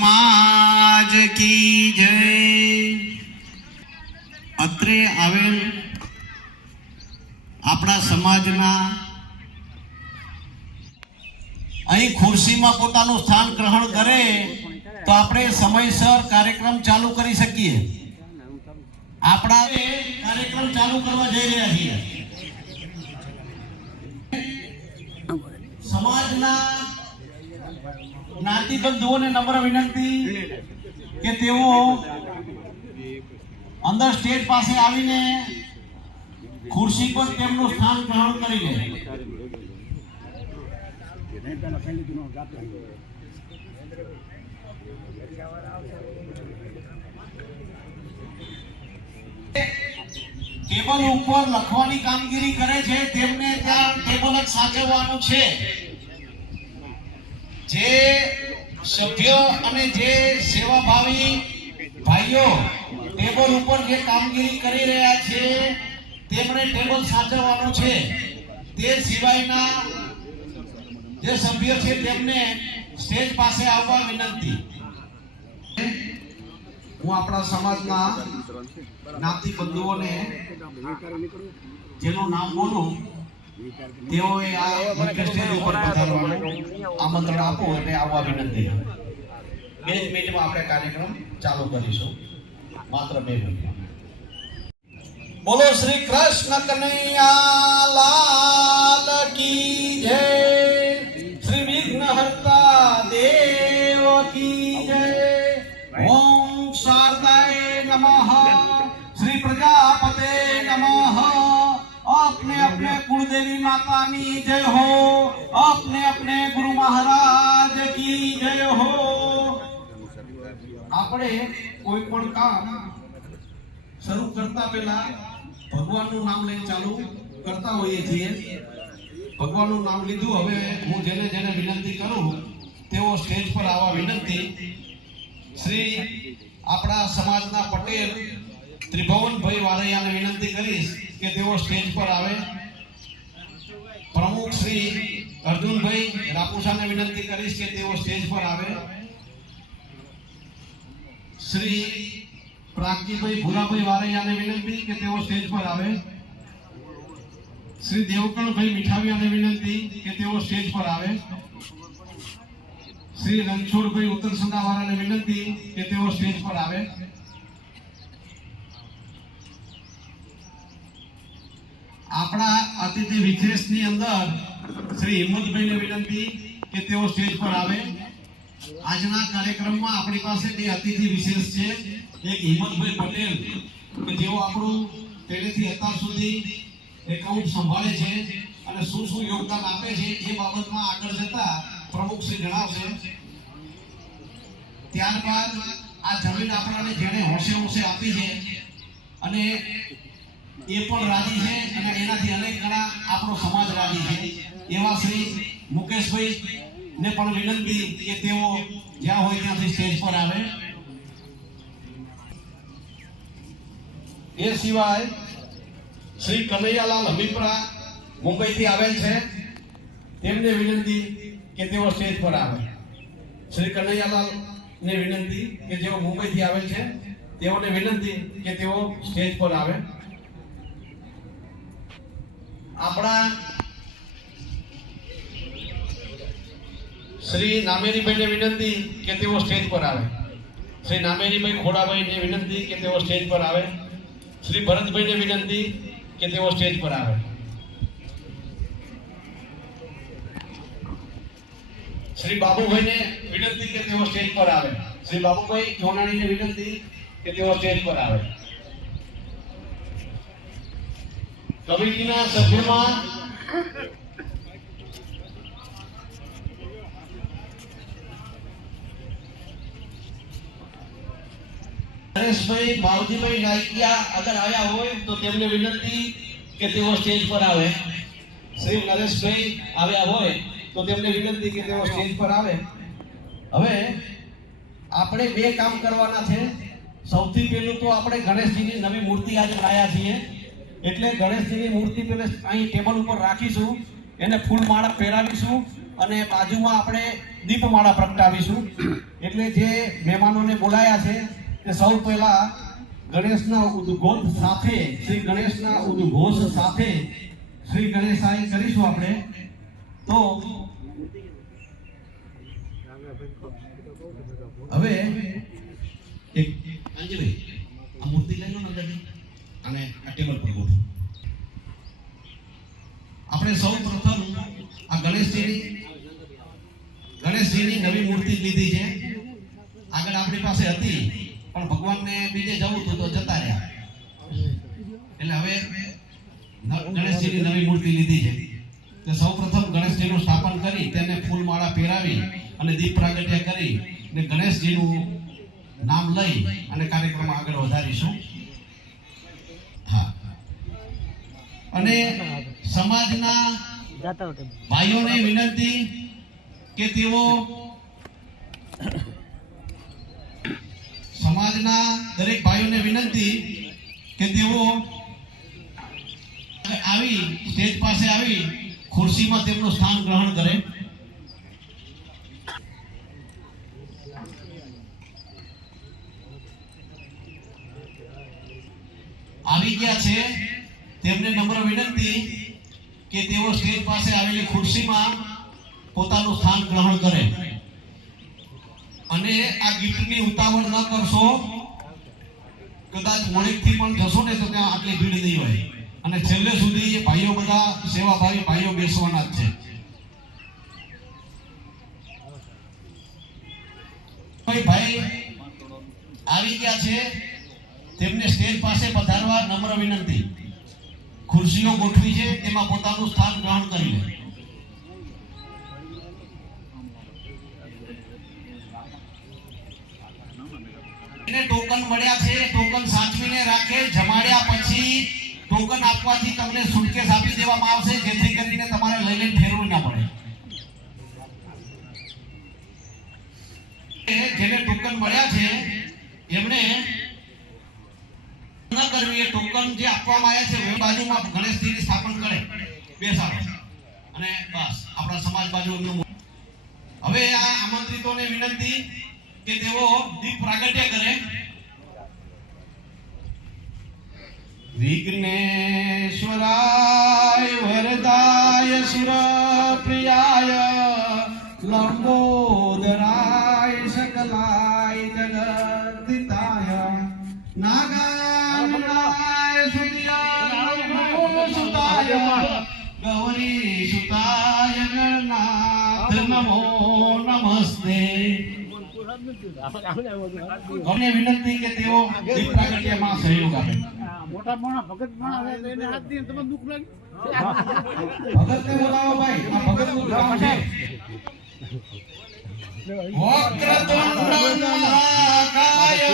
समाज की जय। અત્રે આવેલ આપણા સમાજના અહીં ખુરશીમાં પોતાનું સ્થાન ગ્રહણ કરે તો આપણે સમયસર કાર્યક્રમ ચાલુ કરી શકીએ। આપણા કાર્યક્રમ ચાલુ કરવા જઈ રહ્યા છીએ। સમાજના જ્ઞાતિ બંધુઓને નમ્ર વિનંતી કે તેઓ અંદર સ્ટેજ પાસે આવીને ખુરશી પર તેમનું સ્થાન ગ્રહણ કરી લે। ટેબલ ઉપર લખવાની કામગીરી કરે છે તેમને ત્યાં ટેબલ જ સાચવવાનું છે। જે સભ્ય અને જે સેવાભાવી ભાઈઓ ટેબલ ઉપર જે કામગીરી કરી રહ્યા છે તેમણે ટેબલ સાચવવાનું છે। તે સિવાયના જે સભ્ય છે તેમને સ્ટેજ પાસે આવવા વિનંતી। હું આપણા સમાજના જ્ઞાતિ બંધુઓને જેનું નામ બોલું તેઓએ આ મુખ્ય સ્ટેજ ઉપર પધારવાનું આમંત્રણ આપો એટલે આવવા વિનંતી। 2 મિનિટમાં આપણે કાર્યક્રમ ચાલુ કરીશું, માત્ર 2 મિનિટ। બોલો શ્રી કૃષ્ણ કનૈયા લાલ કી જય, શ્રી વિઘ્નહર્તા દેવ કી જય। ઓમ શારદાય નમઃ, श्री प्रजापते नमः। अपने अपने कुलदेवी माता की जय हो, अपने अपने गुरु महाराज की जय हो। આપણે કોઈ પણ કામ શરૂ કરતા પહેલા ભગવાનનું નામ લઈને ચાલુ કરતા હોઈએ છીએ। ભગવાનનું નામ લીધું, હવે હું જેને જેને વિનંતી કરું તેઓ સ્ટેજ પર આવવા વિનંતી। શ્રી આપણા સમાજના પટેલ ત્રિભુવનભાઈ વારૈયાને વિનંતી કરીશ કે તેઓ સ્ટેજ પર આવે। પ્રમુખ શ્રી અર્જુનભાઈ રાપુસાને વિનંતી કરીશ કે તેઓ સ્ટેજ પર આવે। શ્રી પ્રાગજીભાઈ ભુલાભાઈ વારૈયાને વિનંતી કે તેઓ સ્ટેજ પર આવે। શ્રી દેવકણભાઈ મીઠાવિયાને વિનંતી કે તેઓ સ્ટેજ પર આવે। શ્રી રણછોડભાઈ ઉત્તરસંડાવાળાને વિનંતી કે તેઓ સ્ટેજ પર આવે। આપણા અતિથિ વિશેષની અંદર શ્રી હિંમતભાઈને વિનંતી કે તેઓ સ્ટેજ પર આવે। આજના કાર્યક્રમમાં આપણી પાસે 2 અતિથિ વિશેષ છે। એક હિંમતભાઈ પટેલ કે જેઓ આપણું પહેલેથી અત્યાર સુધી એકાઉન્ટ સંભાળે છે અને શું શું યોગદાન આપે છે એ બાબતમાં આગળ જતા પ્રમુખ શ્રી જણાવશે। ત્યારબાદ આ જમીન આપણાને જેણે હોંશે હોંશે આપી છે અને એ પણ રાજી છે અને એનાથી અનેક ગણા આપણો સમાજ રાજી છે એવા શ્રી મુકેશભાઈ ને પણ વિનંતી કે તેઓ જ્યાં હોય ત્યાંથી સ્ટેજ પર આવે। એ સિવાય શ્રી કનૈયાલાલ હમીપરા મુંબઈથી આવેલ છે, તેમને વિનંતી કે તેઓ સ્ટેજ પર આવે। શ્રી કનૈયાલાલ ને વિનંતી કે જેઓ મુંબઈથી આવેલ છે તેઓને વિનંતી કે તેઓ સ્ટેજ પર આવે। આપણા શ્રી નામેરીભાઈને વિનંતી કે તેઓ સ્ટેજ પર આવે। શ્રી નામેરીભાઈ ખોડાભાઈને વિનંતી કે તેઓ સ્ટેજ પર આવે। શ્રી ભરતભાઈને વિનંતી કે તેઓ સ્ટેજ પર આવે। શ્રી બાબુભાઈને વિનંતી કે તેઓ સ્ટેજ પર આવે। શ્રી બાબુભાઈ જોનાણીને વિનંતી કે તેઓ સ્ટેજ પર આવે। કમિટીના સભ્યોમાં નરેશભાઈ માવજીભાઈ નાયકિયા અગર આવ્યા હોય તો તેમને વિનંતી કે તેઓ સ્ટેજ પર આવે। શ્રી નરેશભાઈ આવ્યા હોય તો તેમને વિનંતી કે તેઓ સ્ટેજ પર આવે। હવે આપણે 2 કામ કરવાના છે। સૌથી પહેલું તો આપણે ગણેશજીની નવી મૂર્તિ આજે લાયા છીએ એટલે ગણેશજીની મૂર્તિ પેલે અહીં ટેબલ ઉપર રાખીશું, એને ફૂલ માળા પહેરાવીશું અને બાજુમાં આપણે દીપમાળા પ્રગટાવીશું. એટલે જે મહેમાનોને બોલાયા છે તે સૌ પહેલા ગણેશના ઉદ્ઘોષ સાથે શ્રી ગણેશના ઉદ્ઘોષ સાથે શ્રી ગણેશાય કરીશું આપણે. તો હવે એક અંજલિ આ મૂર્તિ લઈ લો ને અને આ ટેબલ પર ગોઠવો. આપણે સૌ પ્રથમ આ ગણેશજીની નવી મૂર્તિ લીધી છે. આગળ આપણી પાસે હતી પણ ભગવાનને બીજે જવું હતું તો જતા રહ્યા, એટલે હવે ગણેશજીની નવી મૂર્તિ લીધી છે. તો સૌ પ્રથમ ગણેશજીનું સ્થાપન કરી તેને ફૂલમાળા પહેરાવી અને દીપ પ્રાગટ્ય કરી અને ગણેશજીનું નામ લઈ અને કાર્યક્રમ આગળ વધારીશું. હા, અને સમાજના ભાઈઓને વિનંતી કે તેઓ સમાજના દરેક ભાઈઓને વિનંતી કે તેઓ આવી સ્ટેજ પાસે આવી ખુરશીમાં તેમનું સ્થાન ગ્રહણ કરે. આવી ગયા છે તેમને નમ્ર વિનંતી કે તેઓ સ્ટેજ પાસે આવેલી ખુરશીમાં પોતાનું સ્થાન ગ્રહણ કરે અને આ ગિફ્ટની ઉતાવળ ન કરશો. કદાચ મોડેકથી પણ જશો ને તો ત્યાં આટલી ભીડ નહીં હોય અને છેલ્લે સુધી ભાઈઓ બધા સેવાભાવી ભાઈઓ બેસવાના જ છે. ભાઈ આવી ગયા છે તેમને સ્ટેજ પાસે પધારવા નમ્ર વિનંતી. ખુરશીઓ ગોઠવી છે તેમાં પોતાનું સ્થાન ગ્રહણ કરી લે. એને ટોકન મળ્યા છે, ટોકન સાચવીને રાખે. જમાડ્યા પછી ટોકન આપવાથી તમને સુટકેસ આપી દેવામાં આવશે જેથી કરીને તમારે લઈ લઈને ફેરવું ના પડે. જેને ટોકન મળ્યા છે એમણે ન કરવી. એ ટોકન જે આપવામાં આવ્યા છે એ બાજુમાં ગણેશજીની સ્થાપન કરે બેસાડો અને બસ આપણા સમાજ બાજુ એમનું. હવે આ આમંત્રિતોને વિનંતી કે તેઓ દીપ પ્રાગટ્ય કરે. વિઘ્નેશ્વરાય વરદાય સુરપ્રિયાય લંબોદરાય શકલાય જગદિતાય નાગાય સુતાય ગૌરી સુતાય ગણનાથ નમો નમસ્તે. અમને વિનંતી કે તેઓ દીપ પ્રાગટ્યમાં સહયોગ આપે. મોટા મોટા ભગત આવે એને હાથ દે તમને દુખ લાગે. ભગતને બોલાવો ભાઈ, આ ભગતનું કામ છે. વક્રતુંડ મહાકાય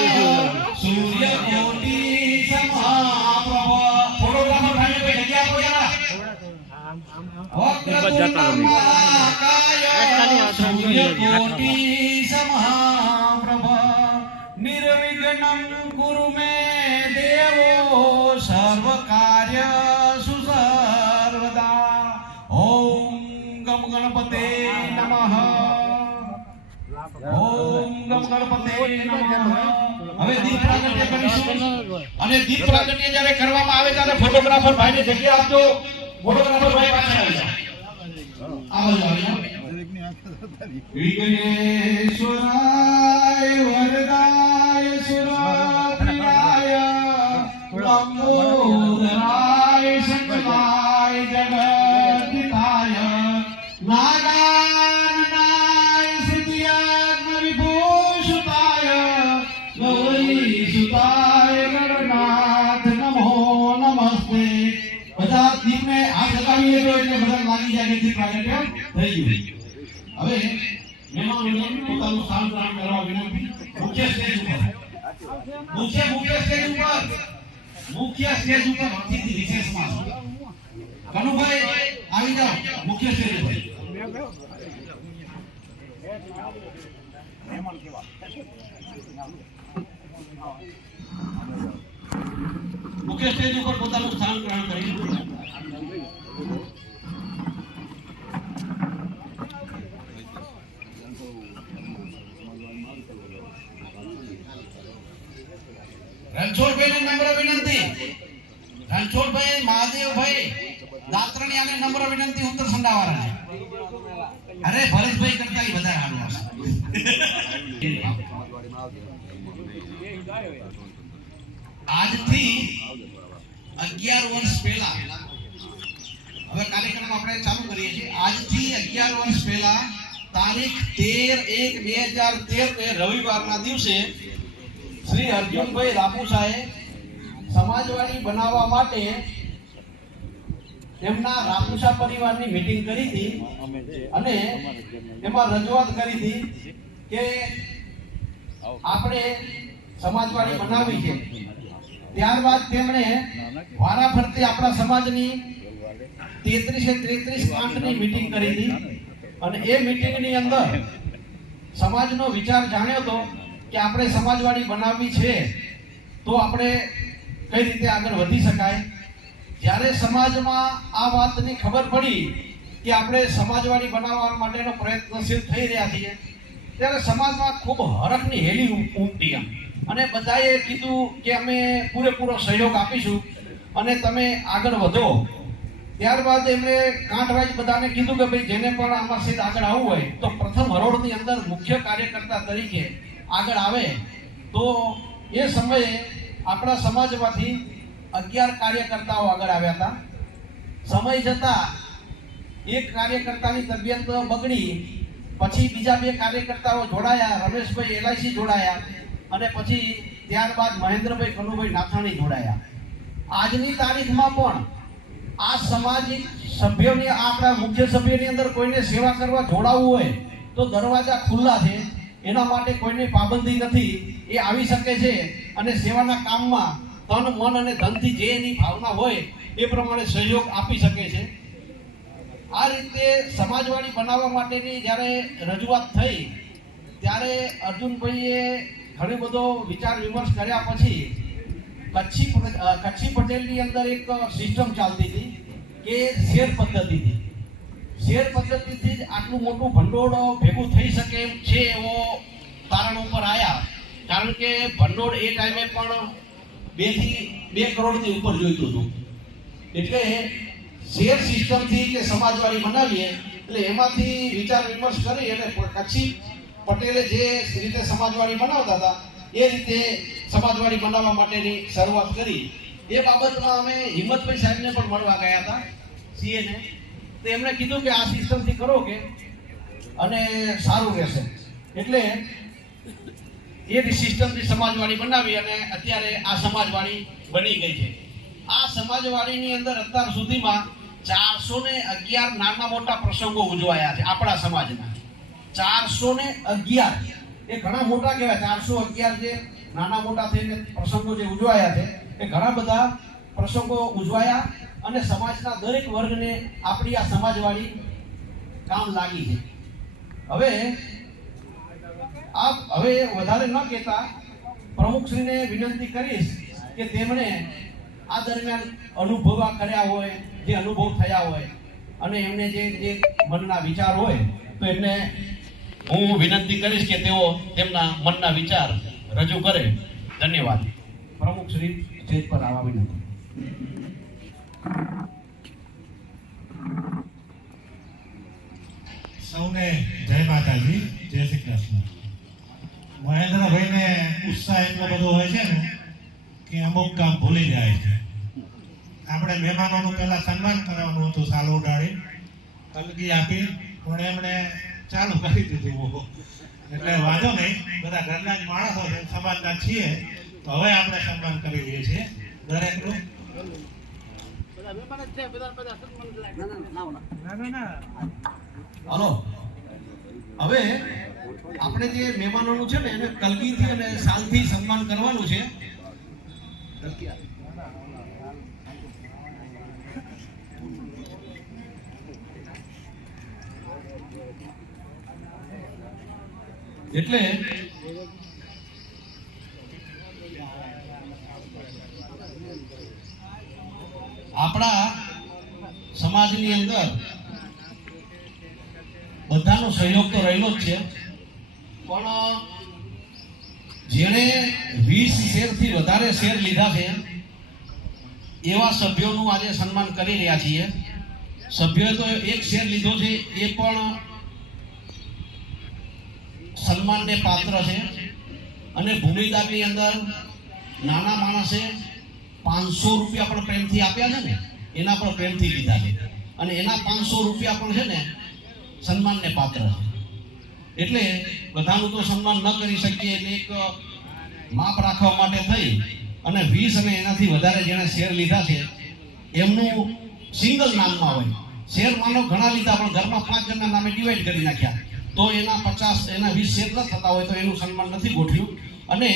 સૂર્યકોટિ સમપ્રભ. ફોટોગ્રાફર ભાઈ કોઈ જગ્યા આપો જરા. વક્રતુંડ મહાકાય સૂર્યકોટિ સમપ્રભ નિર્વિઘ્नं કુરુ મે દેવો સર્વ કાર્યસુ સર્વદા. ઓમ ગમ ગણપતે નમઃ. ઓમ ગમ ગણપતે નમઃ. હવે દીપ પ્રાગટ્ય કરીશું અને દીપ પ્રાગટ્ય જ્યારે કરવામાં આવે ત્યારે ફોટોગ્રાફર ભાઈને જગ્યા આપજો. ફોટોગ્રાફર ભાઈ પાછળ આવી જાઓ. વિઘ્નેશ્વરાય વરદાય સુરપ્રિયાય લંબોદરાય શકલાય જગદિતાય નાગાનનાય સિદ્ધ્યાગ્ન વિભૂષિતાય ગૌરી સુતાય ગણનાથ નમો નમસ્તે. બધા દીપને હાથ લગાવીએ તો એટલે બધા લાગી જાય કે દીપ પ્રાગટ્ય થઈ ગયું. હવે મહેમાનોને પોતાનું સ્થાન ગ્રહણ કરવા વિનંતી. મુખ્ય સ્ટેજ ઉપર અતિથિ વિશેષમાં કનુભાઈ આવી જાઓ મુખ્ય સ્ટેજ ઉપર. મુખ્ય સ્ટેજ ઉપર પોતાનું સ્થાન ગ્રહણ કરી રણછોડભાઈ મહાદેવભાઈ દાત્રણી આને નમ્ર વિનંતી ઉત્તર સંડાવાળા અરે ભરતભાઈ કરતા ઈ વધારે સારું હશે. આજથી 11 વર્ષ પહેલા હવે કાર્યક્રમ આપણે ચાલુ કરીએ છીએ. આજથી 11 વર્ષ પહેલા તારીખ 13/1/2013 ને રવિવારના દિવસે શ્રી અર્જુનભાઈ રાપુસાએ સમાજવાડી બનાવવા માટે તેમના રાપુસા પરિવારની મીટિંગ કરી હતી અને એમાં રજૂઆત કરી હતી કે આપણે સમાજવાડી બનાવવી છે. ત્યારબાદ તેમણે વારાફરતી આપણા સમાજની 33 કાંઠની મીટિંગ કરી હતી અને એ મીટિંગની અંદર સમાજનો વિચાર જાણ્યો હતો કે આપણે સમાજવાડી બનાવવી છે તો આપણે કઈ રીતે આગળ વધી શકાય. જ્યારે સમાજમાં આ વાતની ખબર પડી કે આપણે સમાજવાડી બનાવવા માટેનો પ્રયત્નશીલ થઈ રહ્યા છીએ ત્યારે સમાજમાં ખૂબ હરખની હેલી ઉમટી અને બધાએ કીધું કે અમે પૂરેપૂરો સહયોગ આપીશું અને તમે આગળ વધો. ત્યારબાદ એમણે કાંઠવાઇઝ બધાને કીધું કે ભાઈ જેને પણ આમાં સીધ આગળ આવવું હોય તો પ્રથમ હરોળની અંદર મુખ્ય કાર્યકર્તા તરીકે આગળ આવે. તો એ સમયે આપણા સમાજમાંથી 11 કાર્યકર્તાઓ આગળ આવ્યા હતા. સમય જતા એક કાર્યકર્તાની તબિયત બગડી, પછી બીજા 2 કાર્યકર્તાઓ જોડાયા. રમેશભાઈ LIC જોડાયા અને પછી ત્યારબાદ મહેન્દ્રભાઈ કનુભાઈ નાથાણી જોડાયા. આજની તારીખમાં પણ આ સામાજિક સભ્યોની આપણા મુખ્ય સભ્યની અંદર કોઈને સેવા કરવા જોડાવવું હોય તો દરવાજા ખુલ્લા છે. એના માટે કોઈની પાબંદી નથી. એ આવી શકે છે અને સેવાના કામમાં તન મન અને ધનથી જે એની ભાવના હોય એ પ્રમાણે સહયોગ આપી શકે છે. આ રીતે સમાજવાડી બનાવવા માટેની જ્યારે રજૂઆત થઈ ત્યારે અર્જુનભાઈએ ઘણો બધો વિચાર વિમર્શ કર્યા પછી કચ્છી પટેલની અંદર એક સિસ્ટમ ચાલતી હતી કે શેર પદ્ધતિથી. શેર પદ્ધતિથી જ આટલું મોટું ભંડોળ ભેગું થઈ શકે એમ છે એવો તારણ ઉપર આવ્યા. કારણ કે ભંડોળ એ ટાઈમે પણ 2 કરોડથી ઉપર જોઈતું હતું. એટલે શેર સિસ્ટમથી કે સમાજવાડી બનાવીએ એટલે એમાંથી વિચાર વિમર્શ કરી અને કચ્છી પટેલે જે રીતે સમાજવાડી બનાવતા હતા એ રીતે સમાજવાડી બનાવવા માટેની શરૂઆત કરી. એ બાબતમાં અમે હિંમતભાઈ સાહેબને પણ મળવા ગયા હતા CA ને. તો એમણે કીધું કે આ સિસ્ટમથી કરો કે અને સારું રહેશે. એટલે એ સિસ્ટમથી સમાજવાડી બનાવી અને અત્યારે આ સમાજવાડી બની ગઈ છે. આ સમાજવાડીની અંદર અત્યાર સુધીમાં 411 નાના મોટા પ્રસંગો ઉજવાયા છે આપણા સમાજના. 411 એ ઘણા મોટા કહેવાય. 411 જે નાના મોટા થઈને પ્રસંગો જે ઉજવાયા છે એ ઘણા બધા પ્રસંગો ઉજવાયા અને સમાજના દરેક વર્ગને આપણી આ સમાજવાડી કામ લાગી છે. હવે વધારે ન કહેતા પ્રમુખશ્રીને વિનંતી કરીશ કે તેમણે આ દરમિયાન અનુભવ કર્યા હોય, જે અનુભવ થયા હોય અને એમને જે મનના વિચાર હોય તો એમને હું વિનંતી કરીશ કે તેઓ તેમના મનના વિચાર રજૂ કરે. ધન્યવાદ. પ્રમુખશ્રી સ્ટેજ પર આવવા વિનંતી. સૌને જય માતાજી, જય શ્રી કૃષ્ણ. મહેન્દ્રભાઈને ઉત્સાહ એટલો બધો હોય છે ને કે અમુક કામ ભૂલી જાય છે. આપણે મહેમાનોનું પહેલા સન્માન કરવાનું હતું, સાલ ઉડાડી કલગી આપી, પણ એમણે ચાલુ કરી દીધું. એટલે વાંધો નહીં, બધા ઘરના જ માણસો છે, સમાજના છીએ, તો હવે આપણે સન્માન કરી દઈએ છીએ દરેકનું. હાલો, હવે આપણે જે મહેમાનોનું છે ને એને કલગીથી અને સાલથી સન્માન કરવાનું છે. એટલે આપણા સમાજની અંદર બધાનો સહયોગ તો રહેલો જ છે, પણ જેણે 20 શેરથી વધારે શેર લીધા છે એવા સભ્યોનું આજે સન્માન કરી રહ્યા છીએ. સભ્યોએ તો એક શેર લીધો છે, એ પણ સન્માનને પાત્ર છે. અને ભૂમિદાનની અંદર નાના માણસે 500 રૂપિયા પણ પ્રેમથી આપ્યા છે ને, એના પણ પ્રેમથી લીધા છે. અને એના 500 રૂપિયા પણ છે ને સન્માનને પાત્ર છે. એટલે બધાનું તો સન્માન ન કરી શકીએ, એટલે એક માપ રાખવા માટે થઈ અને 20 અને એનાથી વધારે જેણે શેર લીધા છે એમનું સિંગલ નામમાં હોય. શેર માનો ઘણા લીધા પણ ઘરમાં 5 જણના નામે ડિવાઈડ કરી નાખ્યા, તો એના 50 એના 20 શેર ન થતા હોય તો એનું સન્માન નથી ગોઠવ્યું. અને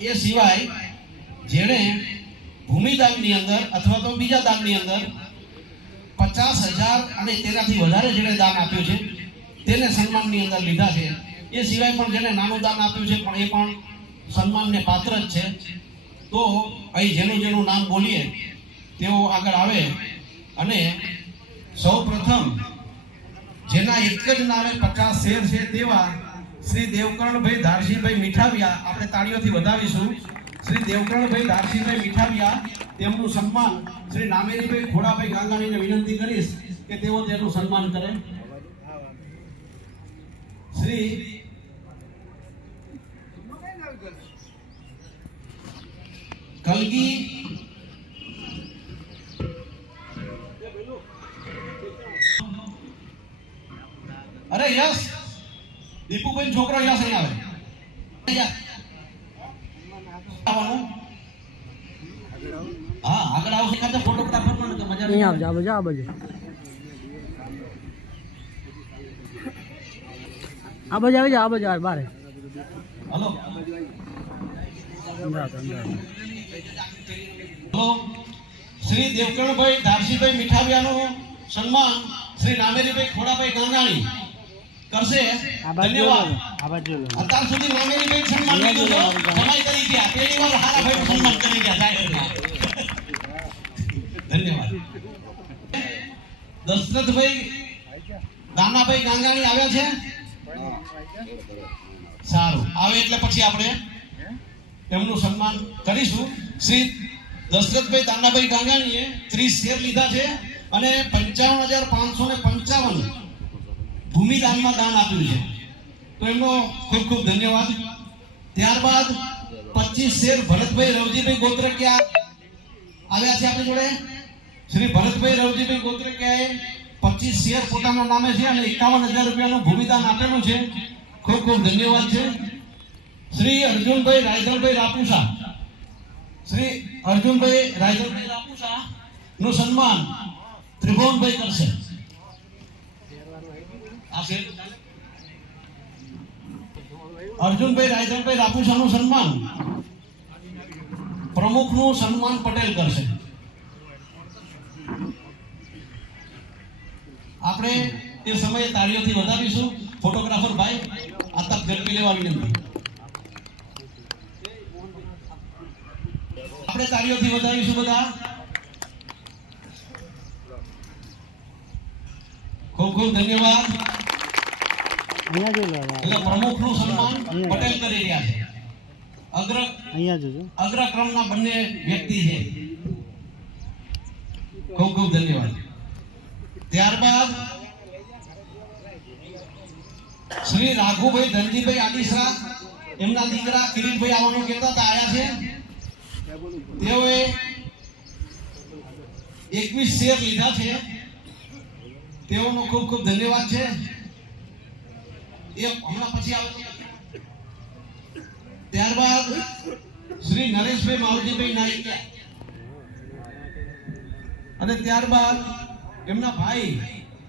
એ સિવાય જેણે ભૂમિદાનની અંદર અથવા તો બીજા દાનની અંદર 50,000 અને તેનાથી વધારે જેણે દાન આપ્યું છે તેને સન્માનની અંદર લીધા છે. એ સિવાય પણ જેને નાનું દાન આપ્યું છે પણ એ પણ સન્માનને પાત્ર જ છે. તો અહીં જેનું નામ બોલીએ તેઓ આગળ આવે. અને સૌ પ્રથમ જેના એક જ નામે 50 શેર છે તેવા શ્રી દેવકરણભાઈ ધારસીભાઈ મીઠાવિયા આપણે તાળીઓથી વધાવીશું. શ્રી દેવકરણભાઈ ધારસીભાઈ મીઠાવિયા, તેમનું સન્માન શ્રી નામેરીભાઈ ખોડાભાઈ ગાંગાણીને વિનંતી કરીશ કે તેઓ તેનું સન્માન કરે. શ્રી કલગી અરે યસ દીપુભાઈ છોકરો યસ અહીં આવે. હા આગળ આવશે કાતે ફોટોગ્રાફર માં મજા અહીં આવજો, આ બાજુ, આ બાજુ, આ બાજુ આવી જાઓ, આ બાજુ બારે. હલો શ્રી દેવકરણભાઈ ધારસીભાઈ મીઠાવિયાનું સન્માન શ્રી નામેરીભાઈ ખોડાભાઈ ગાંગાણી કરશે. ધન્યવાદ. અત્યાર સુધી નામેરીભાઈ સન્માન લીધું છે, જમાઈ કરી ગયા, પહેલી વાર હારાભાઈનું સન્માન કરી ગયા જાહેરમાં. ધન્યવાદ. દશરથભાઈ દાનાભાઈ ગાંગાણી આવ્યા છે. સારું, આવે એટલે પછી આપણે એમનું સન્માન કરીશું. શ્રી દશરથભાઈ દાનાભાઈ ગાંગાણીએ 30 શેર લીધા છે અને 55,555 ભૂમિદાનમાં દાન આપ્યું છે. તો એમનો ખૂબ ખૂબ ધન્યવાદ. ત્યારબાદ 25 શેર ભરતભાઈ રવજીભાઈ ગોત્રકિયા આવ્યા છે આપણી જોડે. શ્રી ભરતભાઈ રવજીભાઈ ગોત્રકિયાએ 25 શેર પોતાના નામે છે અને 51,000 રૂપિયાનું ભૂમિદાન આપેલું છે. ખૂબ ખૂબ ધન્યવાદ છે. શ્રી અર્જુનભાઈ રાયધણભાઈ રાપુસા, શ્રી અર્જુનભાઈ રાયધણભાઈ રાપુસા નું સન્માન ત્રિભુવનભાઈ કરશે. અર્જુનભાઈ રાયધણભાઈ રાપુસા નું સન્માન પ્રમુખ નું સન્માન પટેલ કરશે. આપણે તે સમયે તાળીઓથી વધાવીશું. ફોટોગ્રાફર ભાઈ આ તક ઝડપી લેવા વિનંતી. આપણે તાળીઓથી વધાવીશું બધા. ખૂબ ખૂબ ધન્યવાદ. એટલે પ્રમુખ નું સન્માન પટેલ કરી રહ્યા છે. અગ્રક્રમના બંને વ્યક્તિ છે. ખૂબ ખૂબ ધન્યવાદ. ત્યારબાદ શ્રી રાઘુભાઈ ધનજીભાઈ આડીસરા, એમના દીકરા કિરીટભાઈ આવવાનું કહેતા હતા, આયા છે. તેઓએ 21 શેર લીધા છે. તેઓનો ખૂબ ખૂબ ધન્યવાદ છે. એ હમણાં પછી આવશે. ત્યારબાદ શ્રી નરેશભાઈ માવજીભાઈ નાઈકિયા અને ત્યારબાદ એમના ભાઈ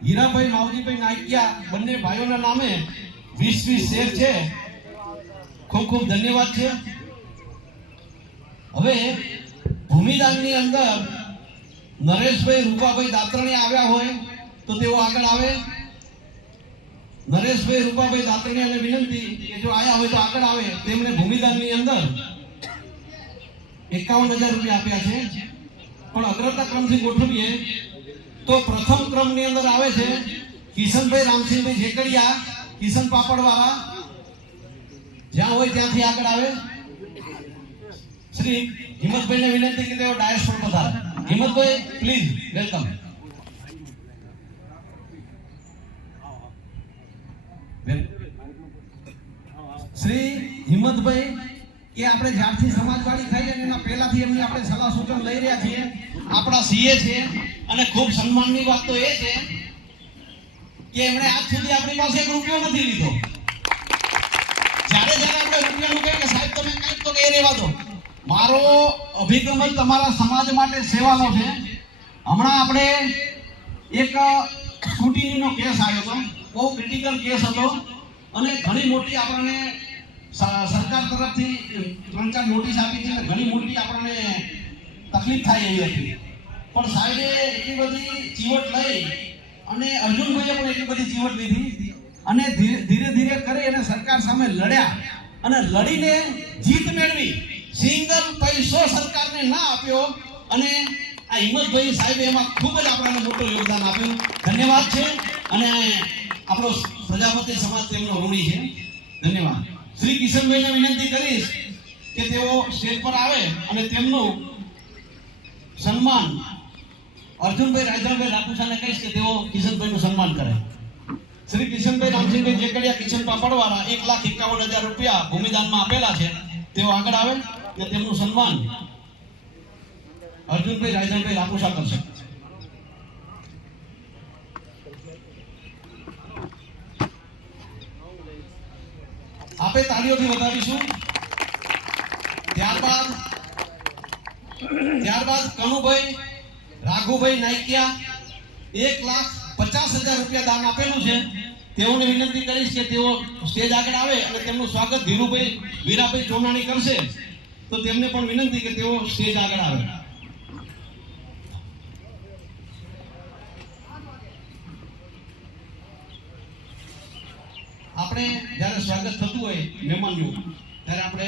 હીરાભાઈ માવજીભાઈ નાઈકિયા, બંને ભાઈઓના નામે 20 શેર છે. ખૂબ ખૂબ ધન્યવાદ છે. હવે ભૂમિદાનની અંદર નરેશભાઈ રૂપાભાઈ દાત્રણી આવ્યા હોય તો તેઓ આગળ આવે. નરેશભાઈ રૂપાભાઈ દાત્રણીને વિનંતી કે જો આયા હોય તો આગળ આવે. તેમણે ભૂમિદાનની અંદર 51,000 રૂપિયા આપ્યા છે. પણ અગ્રતા ક્રમથી ગોઠવીએ તો પ્રથમ ક્રમની અંદર આવે છે કિશનભાઈ રામસિંહભાઈ ઝેકડિયા, કિશન પાપડવાળા. જ્યાં હોય ત્યાંથી આગળ આવે. શ્રી હિંમતભાઈને વિનંતી કે તેઓ ડાયસ પર પધારે. Himmatbhai please welcome. શ્રી હિંમતભાઈ કે આપણે જ્યારથી સમાજવાડી થઈ અને એના પહેલાથી એમની આપણે સલાહ સૂચન લઈ રહ્યા છીએ. આપણા સીએ છે અને ખૂબ સન્માનની વાત તો એ છે કે એમણે આજ સુધી આપણી પાસે એક રૂપિયો નથી લીધો. જ્યારે આપણે રૂપિયાનું કહીએ કે સાહેબ તમે કંઈક તો એ રહેવા દો. મારો અભિગમ જ તમારા સમાજ માટે સેવાનો છે. હમણાં આપણે એક સ્કૂટીનો કેસ આવ્યો હતો, બહુ ક્રિટિકલ કેસ હતો અને ઘણી મોટી આપણને સરકાર તરફથી 3-4 નોટિસ આપી હતી. ઘણી મોટી આપણને તકલીફ થાય એવી હતી. પણ સાહેબે એટલી બધી ચીવટ લઈ અને અર્જુનભાઈએ પણ એટલી બધી ચીવટ લીધી અને ધીરે ધીરે કરી અને સરકાર સામે લડ્યા અને લડીને જીત મેળવી. સિંગલ પૈસો સરકારને ના આપ્યો અને આ હિંમતભાઈ સાહેબે એમાં ખૂબ જ આપણને મોટું યોગદાન આપ્યું. ધન્યવાદ છે અને આપણો પ્રજાપતિ સમાજ તેમનો ઋણી છે. ધન્યવાદ. શ્રી કિશનભાઈને વિનંતી કરીશ કે તેઓ સ્ટેજ પર આવે અને તેમનું સન્માન અર્જુનભાઈ રાયધણભાઈ રાપુસાને કહીશ કે તેઓ કિશનભાઈનું સન્માન કરે. શ્રી કિશનભાઈ રામસિંહભાઈ જેકડિયા કિશન પાપડવાળા 1,51,000 રૂપિયા ભૂમિદાનમાં આપેલા છે. તેઓ આગળ આવે અને તેમનું સન્માન અર્જુનભાઈ રાયધણભાઈ રાપુસા કરશે. આપે તાળીઓથી વધાવીશું. ત્યારબાદ કનુભાઈ રાઘુભાઈ નાઈકિયા 1,50,000 રૂપિયા દાન આપેલું છે. તેઓને વિનંતી કરીશ કે તેઓ સ્ટેજ આગળ આવે અને તેમનું સ્વાગત ધીરુભાઈ વીરાભાઈ ચોનાણી કરશે. તો તેમને પણ વિનંતી કે તેઓ સ્ટેજ આગળ આવે. આપણે જ્યારે સ્વાગત થતું હોય મહેમાનનું ત્યારે આપણે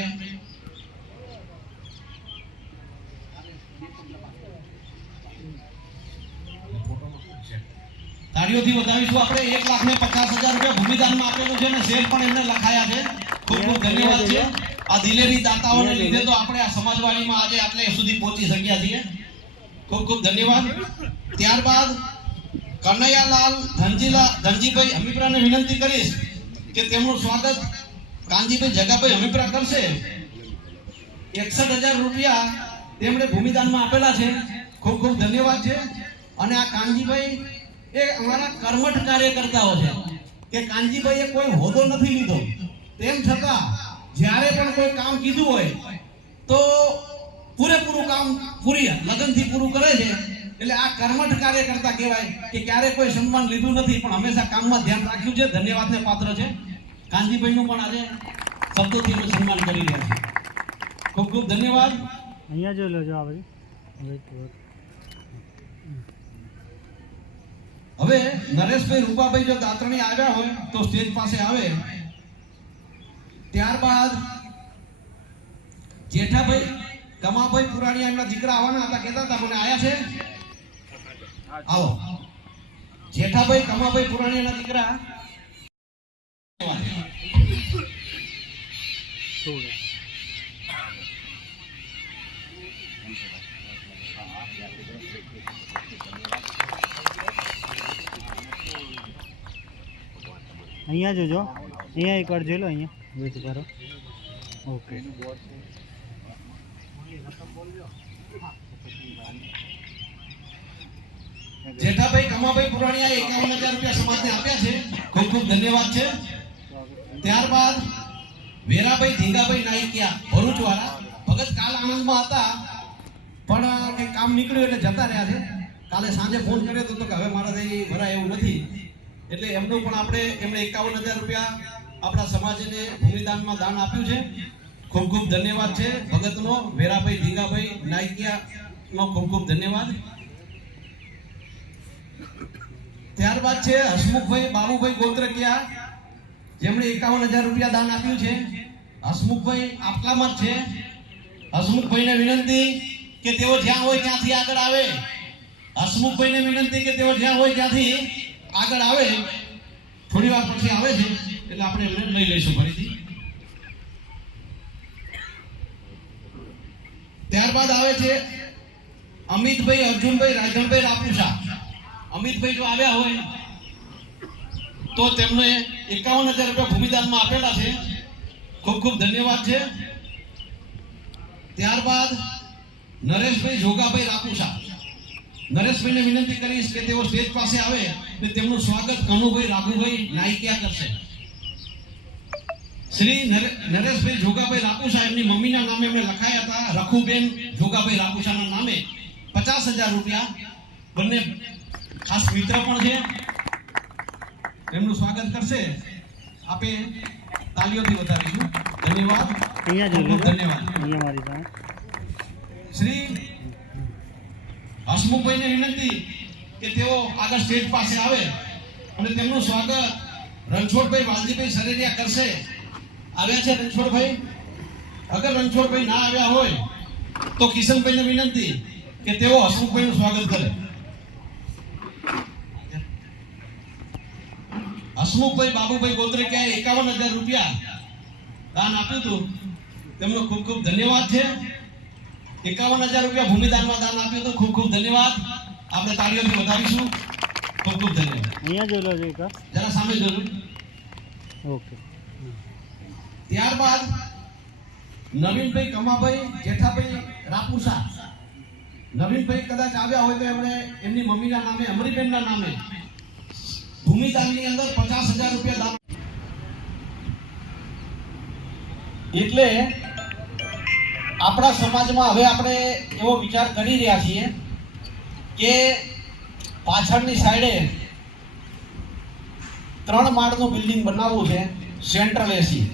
તાળીઓથી વધાવીશું. આપણે 1,50,000 રૂપિયા ભૂમિદાનમાં આપેલું છે અને શેર પણ એમને લખાયા છે. ખૂબ ખૂબ ધન્યવાદ છે. આ દિલેરી દાતાઓને લીધે તો આપણે આ સમાજવાડીમાં આજે આટલે સુધી પહોંચી શક્યા છીએ. ખૂબ ખૂબ ધન્યવાદ. ત્યારબાદ કનૈયાલાલ ધનજીભાઈ હમીપરાને વિનંતી કરીશ કે તેમનું સ્વાગત કાનજીભાઈ જગાભાઈ હમીપરા કરશે. 61,000 રૂપિયા તેમણે ભૂમિદાનમાં આપેલા છે. ખૂબ ખૂબ ધન્યવાદ છે. અને આ કાનજીભાઈ એ અમારા કર્મઠ કાર્યકર્તાઓ છે કે કાનજીભાઈએ કોઈ હોદ્દો નથી લીધો, તેમ છતાં જ્યારે પણ કોઈ કામ કીધું હોય તો પૂરેપૂરું કામ પૂરી લગનથી પૂરું કરે છે. એટલે આ કર્મઠ કાર્યકર્તા કહેવાય કે ક્યારે કોઈ સન્માન લીધું નથી પણ હંમેશા કામમાં ધ્યાન રાખ્યું છે. ધન્યવાદને પાત્ર છે. કાનજીભાઈનું પણ આજે શબ્દોથી એનું સન્માન કરી રહ્યા છે. ખૂબ ખૂબ ધન્યવાદ. અહીંયા જોઈ લો. આ બધી હવે નરેશભાઈ રૂપાભાઈ જો દાત્રણી આવ્યા હોય તો સ્ટેજ પાસે આવે. ત્યારબાદ જેઠાભાઈ કમાભાઈ પુરાણીયા એમના દીકરા આવવાના હતા, કહેતા હતા મને આયા છે. આવો જેઠાભાઈ કમાભાઈ પુરાણીયાના દીકરા. અહીંયા જોજો. અહીંયા એકવાર જોઈ લો. અહીંયા વેટ કરો. ઓકે. જેઠાભાઈ કમાભાઈ પુરાણીયા 51,000 રૂપિયા સમાજને આપ્યા છે. ખૂબ ખૂબ ધન્યવાદ છે. ત્યારબાદ વેરાભાઈ ધીંગાભાઈ નાઈકિયા ભરૂચ વાળા. ભગત કાલ આનંદમાં હતા પણ કે કામ નીકળ્યું એટલે જતા રહ્યા છે. કાલે સાંજે ફોન કર્યો તો કે હવે મારાથી ભરાય એવું નથી. એટલે એમનું પણ આપણે એમણે 51,000 રૂપિયા આપણા સમાજને ભૂમિદાનમાં દાન આપ્યું છે. ખૂબ ખૂબ ધન્યવાદ છે ભગતનો. વેરાભાઈ ધીંગાભાઈ નાઈકિયાનો ખૂબ ખૂબ ધન્યવાદ. ત્યારબાદ છે હસમુખભાઈ બાબુભાઈ ગોત્રકિયા, જેમણે 51,000 રૂપિયા દાન આપ્યું છે. હસમુખભાઈ આટલામાં જ છે. હસમુખભાઈને વિનંતી કે તેઓ જ્યાં હોય ત્યાંથી આગળ આવે. હસમુખભાઈને વિનંતી કે તેઓ જ્યાં હોય ત્યાંથી આગળ આવે. થોડી વાર પછી આવે છે એટલે આપણે એમને લઈ લઈશું ફરીથી. ત્યારબાદ આવે છે અમિતભાઈ અર્જુનભાઈ રાજણભાઈ રાપુસા. અમિતભાઈ જો આવ્યા હોય તો તેમને 51,000 રૂપિયા ભૂમિદાનમાં આપેલા છે. ખૂબ ખૂબ ધન્યવાદ છે. ત્યારબાદ નરેશભાઈ જોગાભાઈ રાપુસા. નરેશભાઈને વિનંતી કરીશ કે તેઓ સ્ટેજ પાસે આવે અને તેમનું સ્વાગત કનુભાઈ રાઘુભાઈ નાઈકિયા કરશે. શ્રી નરેશભાઈ જોગાભાઈ રાપુસા એમની મમ્મીના નામે એમણે લખાયા હતા, રખુબેન જોગાભાઈ રાપુસાના નામે 50,000 રૂપિયા. બંને ખાસ મિત્ર પણ છે. એમનું સ્વાગત કરશે. આપે તાલીઓથી વધારીશું. ધન્યવાદ. અહીંયા જોઈ લો. ધન્યવાદ. અહીંયા મારી પાસે. શ્રી હસમુખભાઈને વિનંતી કે તેઓ આગળ સ્ટેજ પાસે આવે અને તેમનું સ્વાગત રણછોડભાઈ વાલજીભાઈ સરેરિયા કરશે. આવ્યા છે રણછોડભાઈ? અગર રણછોડભાઈ ના આવ્યા હોય તો કિશનભાઈને વિનંતી કે તેઓ હસમુખભાઈનું સ્વાગત કરે. હસમુખભાઈ બાબુભાઈ ગોત્રેકિયાએ 51,000 રૂપિયા દાન આપ્યું હતું. તેમનો ખૂબ ખૂબ ધન્યવાદ છે. 51,000 રૂપિયા ભૂમિદાનમાં દાન આપ્યું હતું. ખૂબ ખૂબ ધન્યવાદ. આપણે તાળીઓથી વધારીશું. ખૂબ ખૂબ ધન્યવાદ. અહીંયા જોઈ લો એક. જરા સામે જોજો. ઓકે. ત્યારબાદ નવીનભાઈ કમાભાઈ જેઠાભાઈ રાપુસા. નવીનભાઈ કદાચ આવ્યા હોય તો એમણે એમની મમ્મીના નામે અમરીબેનના નામે ભૂમિદાનની અંદર 50,000 રૂપિયા દાન. એટલે આપણા સમાજમાં હવે આપણે એવો વિચાર કરી રહ્યા છીએ કે પાછળની સાઈડે 3 માળનું બિલ્ડિંગ બનાવવું છે. સેન્ટ્રલ એસી,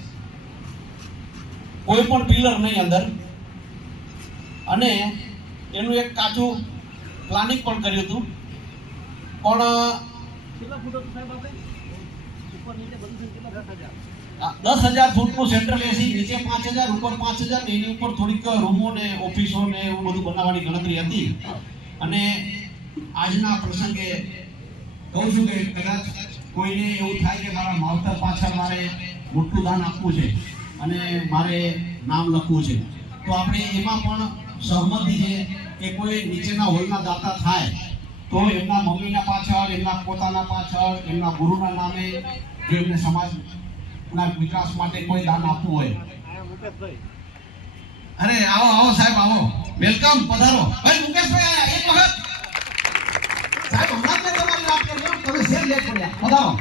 કોઈ પણ પિલર નહીં અંદર, અને એનું એક કાચું પ્લાનિંગ પણ કર્યું હતું. પણ 10,000 ફૂટનું સેન્ટ્રલ એસી, નીચે 5,000, ઉપર 5,000, ને એની ઉપર થોડીક રૂમો ને ઓફિસો ને એવું બધું બનાવવાની ગણતરી હતી. અને આજના પ્રસંગે કહું છું કે કદાચ કોઈને એવું થાય કે મારા માવતર પાછળ મારે મોટું દાન આપવું છે અને મારે નામ લખવું છે, તો આપણે એમાં પણ સહમતિ છે કે કોઈ નીચેના હોલના દાતા થાય તો એમના મમ્મીના પાછળ, એમના પોતાના પાછળ, એમના ગુરુના નામે જો એમને સમાજના વિકાસ માટે કોઈ દાન આપવું હોય. અરે આવો આવો સાહેબ, આવો, વેલકમ, પધારો. ભાઈ મુકેશભાઈ આયા એક વખત. સાહેબ હમણાં જ મેં તમારી વાત કરી, તમે શેર લેટ પડ્યા. પધારો.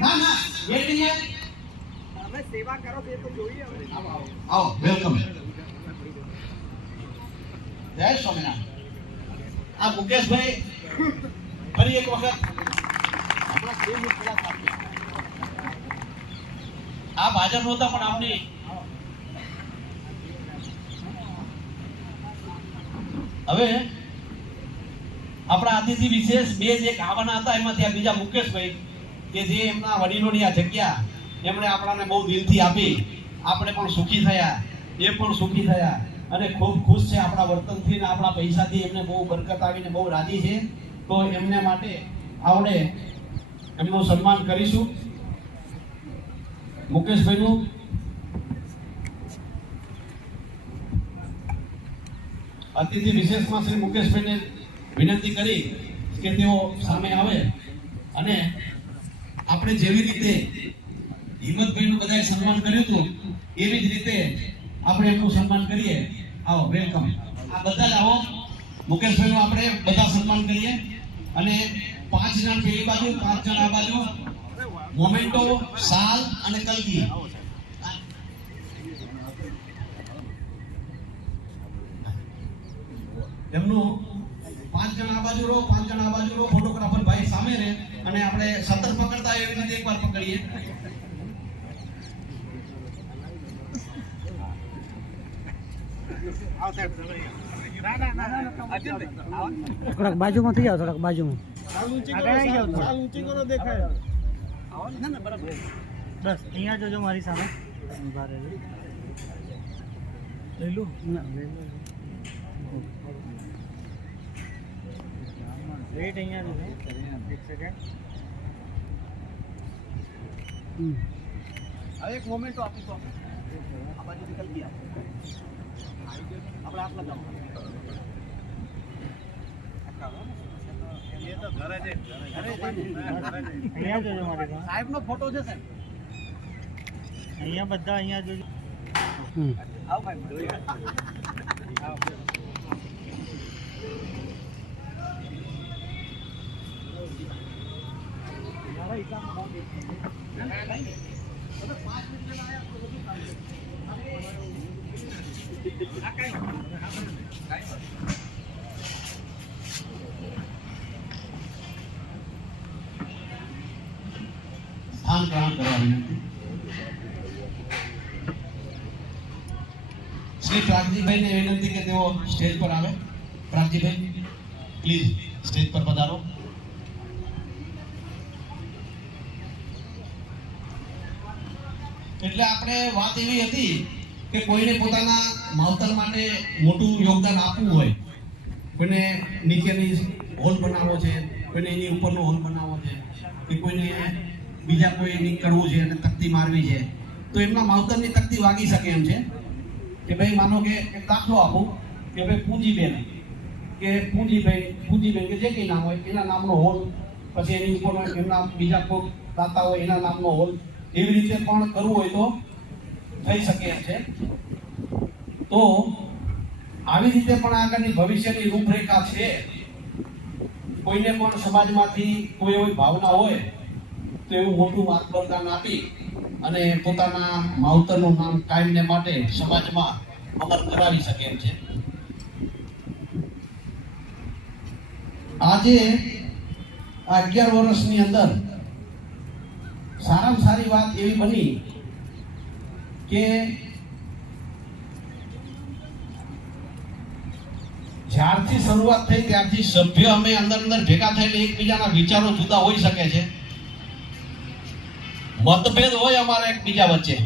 ના ના વેટ નહીં, તમે સેવા કરો તે તો જોઈએ. આવો આવો આવો, વેલકમ. જય સ્વામિનારાયણ. આ મુકેશભાઈ ફરી એક વખત હમણાં 2 મિનિટ પહેલા આપી. આ ભાજપ નહોતા પણ આપની હવે આપણા અતિથિ વિશેષ 2 જે આવવાના હતા એમાંથી આ બીજા મુકેશભાઈ કે જે એમના વડીલોની આ જગ્યા એમણે આપણાને બહુ દિલથી આપી. આપણે પણ સુખી થયા, એ પણ સુખી થયા અને ખૂબ ખુશ છે આપણા વર્તનથી ને આપણા પૈસાથી. એમને બહુ બરકત આવીને બહુ રાજી છે. તો એમને માટે આપણે એમનું સન્માન કરીશું. મુકેશભાઈનું અતિથિ વિશેષમાં શ્રી મુકેશભાઈને વિનંતી કરી કે તેઓ સામે આવે અને આપણે જેવી રીતે હિંમતભાઈનું બધાએ સન્માન કર્યું હતું એવી જ રીતે આપણે એમનું સન્માન કરીએ. આવો, વેલકમ. આ બધા જ આવો. મુકેશભાઈનું આપણે બધા સન્માન કરીએ અને 5 જણ પેલી બાજુ, 5 જણ આ બાજુ. મોમેન્ટો, સાલ અને કલગી. એમનું 5 જણ આ બાજુ રહો, 5 જણ આ બાજુ રહો. ફોટોગ્રાફર ભાઈ સામે રહે અને આપણે સતર પકડતા એવી રીતે એકવાર પકડીએ. થોડાક બાજુમાં થઈ જાઓ, થોડાક બાજુમાં. બસ અહીંયા જોજો મારી સામે. લઈ લો. વેટ અહીંયા જોજો. એક સેકન્ડ. હવે એક મોમેન્ટો આપીશું. આ બાજુ નીકળી ગયા. અહીંયા જોજો મારી પાસે. સાહેબનો ફોટો છે સાહેબ. અહીંયા બધા અહીંયા જોજો. આવો ભાઈ. સ્થાન ગ્રહણ કરવા વિનંતી. શ્રી પ્રાગજીભાઈને વિનંતી કે તેઓ સ્ટેજ પર આવે. પ્રાગજીભાઈ પ્લીઝ સ્ટેજ પર પધારો. એટલે આપણે વાત એવી હતી કે કોઈને પોતાના માવતર માટે મોટું યોગદાન આપવું હોય, કોઈને નીચેની હોલ બનાવવો છે, કોઈને એની ઉપરનો હોલ બનાવવો છે, કે કોઈને બીજા કોઈ નીકળવું છે અને તકતી મારવી છે, તો એમના માવતરની તકતી વાગી શકે એમ છે કે ભાઈ માનો કે એક દાખલો આપું કે ભાઈ પૂંજીબેન કે જે કંઈ નામ હોય એના નામનો હોલ, પછી એની ઉપર એમના બીજા કોઈ દાતા હોય એના નામનો હોલ, એવી રીતે પણ કરવું હોય તો થઈ શકે એમ છે. તો આવી રીતે પણ આગળની ભવિષ્યની રૂપરેખા છે. કોઈને પણ સમાજમાંથી કોઈ એવી ભાવના હોય તો એવું મોટું માર્ગદર્શન આપી અને પોતાના માવતરનું નામ કાયમને માટે સમાજમાં અમર કરાવી શકે એમ છે. આજે આ 11 વર્ષની અંદર સારામાં સારી વાત એવી બની કે જ્યારથી શરૂઆત થઈ ત્યારથી સભ્ય અમે અંદર ભેગા થઈને એકબીજાના વિચારો જુદા હોઈ શકે છે, મતભેદ હોય અમારા એકબીજા વચ્ચે,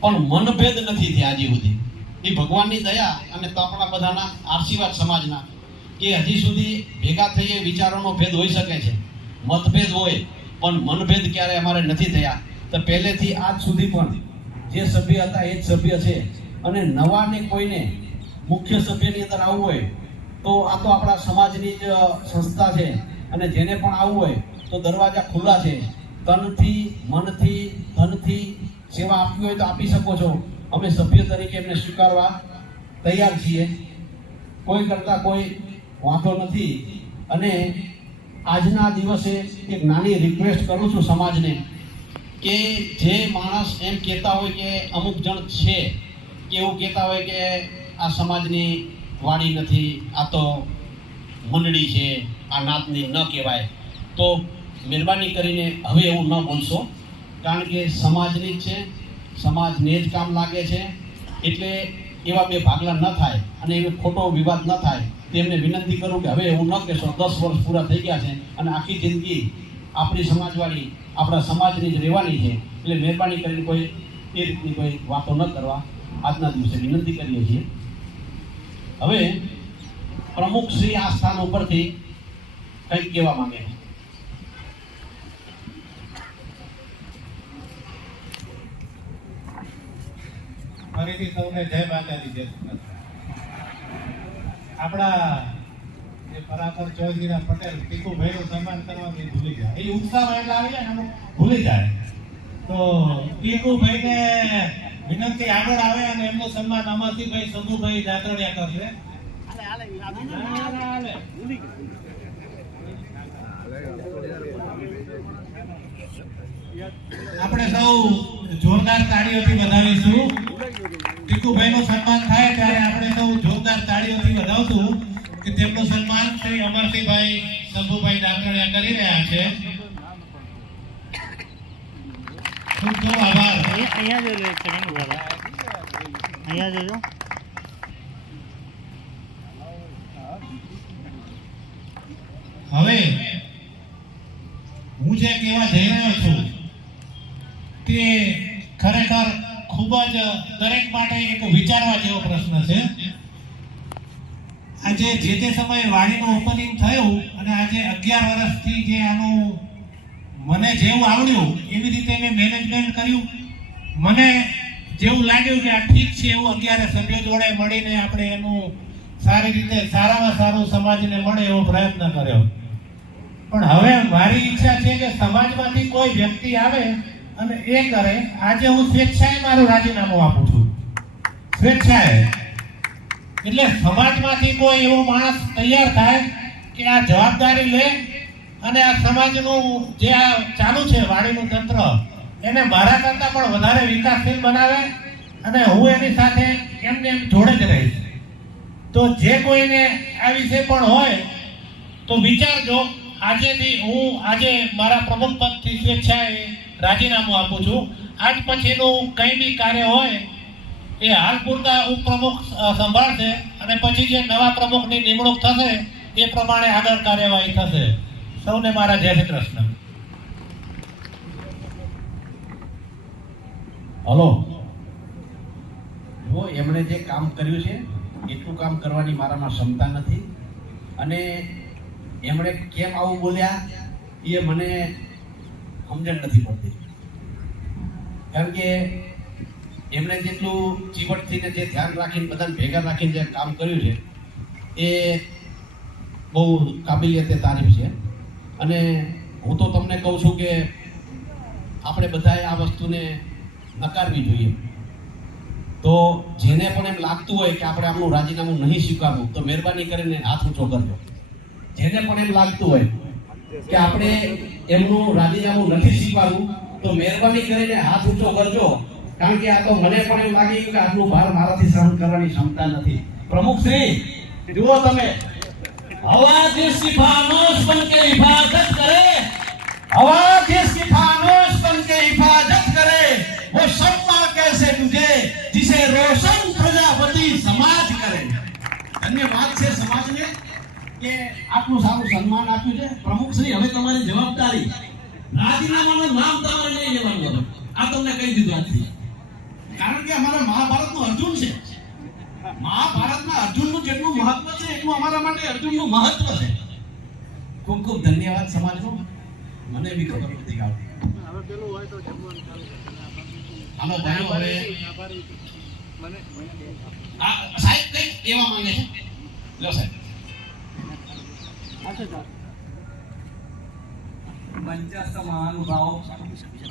પણ મનભેદ નથી થયા હજી સુધી. એ ભગવાનની દયા અને તો આપણા બધાના આશીર્વાદ સમાજના કે હજી સુધી ભેગા થઈએ વિચારોનો ભેદ હોઈ શકે છે, મતભેદ હોય, પણ મનભેદ ક્યારે અમારે નથી થયા. તો પહેલેથી આજ સુધી પણ જે સભ્ય હતા એ જ સભ્ય છે. અને નવાને કોઈને મુખ્ય સભ્યની અંદર આવવું હોય તો આ તો આપણા સમાજની જ સંસ્થા છે, અને જેને પણ આવવું હોય તો દરવાજા ખુલ્લા છે. તનથી, મનથી, ધનથી સેવા આપવી હોય તો આપી શકો છો. અમે સભ્ય તરીકે એમને સ્વીકારવા તૈયાર છીએ. કોઈ કરતા કોઈ વાંધો નથી. અને આજના દિવસે એક નાની રિક્વેસ્ટ કરું છું સમાજને કે જે માણસ એમ કહેતા હોય કે અમુક જણ છે કે એવું કહેતા હોય કે આ સમાજની વાડી નથી, આ તો મંડળી છે, આ નાતની ન કહેવાય, તો મહેરબાની કરીને હવે એવું ન બોલશો. કારણ કે સમાજની જ છે, સમાજને જ કામ લાગે છે. એટલે એવા બે ભાગલા ન થાય અને એવો ખોટો વિવાદ ન થાય તેમને વિનંતી કરું કે હવે એવું ન કહેશો. 10 વર્ષ પૂરા થઈ ગયા છે અને આખી જિંદગી આપણી સમાજવાળી આપણા સમાજની જ રહેવાની છે. એટલે મહેરબાની કરીને કોઈ એ રીતની કોઈ વાતો ન કરવા આજના દિવસે વિનંતી કરીએ છીએ. હવે પ્રમુખ શ્રી આ સ્થાન ઉપરથી કંઈક કહેવા માંગે છે. ફરીથી સૌને જય માતાજી, જય શ્રી કૃષ્ણ. આપણા જે પરાપર ચૌધરીના પટેલ ટીકુભાઈનું સન્માન કરવાનું ભૂલી જાય. એ ઉત્સાહમાં એટલે આવી જાય ને અમુક ભૂલી જાય. તો ટીકુભાઈને વિનંતી આગળ આવે અને એમનું સન્માન અમરસિંહભાઈ સંધુભાઈ જાત્રણિયા કરશે. આપણે સૌ જોરદાર તાળીઓથી વધાવીશું. ટીકુભાઈનું સન્માન થાય ત્યારે આપણે સૌ જોરદાર તાળીઓથી વધાવશું કે તેમનું સન્માન શ્રી અમરસિંહભાઈ શંભુભાઈ દાંતરણિયા કરી રહ્યા છે. ખૂબ ખૂબ આભાર. અહીંયા જોજો, એક સેકન્ડ ઉભા રહો. અહીંયા જોજો. હવે હું જે કહેવા જઈ રહ્યો છું તે ખરેખર ખૂબ જ દરેક માટે એક વિચારવા જેવો પ્રશ્ન છે. આજે જે તે સમયે વાડીનું ઓપનિંગ થયું અને આજે 11 વર્ષથી જે આનું મને જેવું આવડ્યું એવી રીતે મેં મેનેજમેન્ટ કર્યું. મને જેવું લાગ્યું કે આ ઠીક છે એવું 11 સભ્યો જોડે મળીને આપણે એનું સારી રીતે સારામાં સારું સમાજને મળે એવો પ્રયત્ન કર્યો. પણ હવે મારી ઈચ્છા છે કે સમાજમાંથી કોઈ વ્યક્તિ આવે અને એ કરે. આજે હું સ્વેચ્છાએ મારું રાજીનામું આપું છું, સ્વેચ્છાએ. એટલે સમાજમાંથી કોઈ એવો માણસ તૈયાર થાય કે આ જવાબદારી લે અને આ સમાજનું જે આ ચાલુ છે વાડીનું તંત્ર એને મારા કરતાં પણ વધારે વિકાસશીલ બનાવે અને હું એની સાથે એમને એમ જોડે જ રહીશ. તો જે કોઈને આ વિશે પણ હોય તો વિચારજો. હું આજે મારા પ્રમુખ પદથી સ્વેચ્છાએ રાજીનામું આપું છું. આજ પછીનું કંઈ બી કાર્ય હોય એ હાલ પૂરતા ઉપપ્રમુખ સંભાળશે અને પછી જે નવા પ્રમુખની નિમણૂક થશે એ પ્રમાણે આગળ કાર્યવાહી થશે. સૌને મારા જય શ્રી કૃષ્ણ. હલો, જો એમણે જે કામ કર્યું છે એટલું કામ કરવાની મારામાં ક્ષમતા નથી અને એમણે કેમ આવું બોલ્યા એ મને સમજણ નથી પડતી. કારણ કે એમણે જેટલું ચીવટથી ને જે ધ્યાન રાખીને બધાને ભેગા રાખીને જે કામ કર્યું છે એ બહુ કાબિલિયતે તારીફ છે. અને હું તો તમને કહું છું કે આપણે બધાએ આ વસ્તુને નકારવી જોઈએ. તો જેને પણ એમ લાગતું હોય કે આપણે આમનું રાજીનામું નહીં સ્વીકારવું તો મહેરબાની કરીને હાથ ઊંચો કરજો. જેને પણ એમ લાગતું હોય કે આપણે એમનું રાજીનામું નથી સ્વીકારવું તો મહેરબાની કરીને હાથ ઊંચો કરજો. કારણ કે આ તો મને પણ એમ લાગી કે આટલું ભાર મારાથી સહન કરવાની ક્ષમતા નથી. પ્રમુખ શ્રી, જુઓ તમે, हवा देश की फानूस बन के हिफाजत करे, हवा देश की फानूस बन के हिफाजत करे, वो सम्मा कैसे तुझे जिसे रोशन प्रजापति समाज करे. धन्यवाद છે સમાજને કે આટલું સારું સન્માન આપ્યું છે. પ્રમુખ શ્રી, હવે તમારી જવાબદારી રાજીનામાનું નામ તમારે નહીં લેવાનું હતું. આ તમને કહી દીધું આજથી. કારણ કે અમારા મહાભારતનું અર્જુન છે. મહાભારતના અર્જુનનું જેટલું મહત્વ છે એટલું અમારા માટે અર્જુનનું મહત્વ છે. ખૂબ ખૂબ ધન્યવાદ સમાજનો. મને બી ખબર નથી આવતી. હાલો ભાઈઓ, હવે સાહેબ કંઈક કહેવા માંગે છે. લો સાહેબ. મંચસ્થ મહાનુભાવો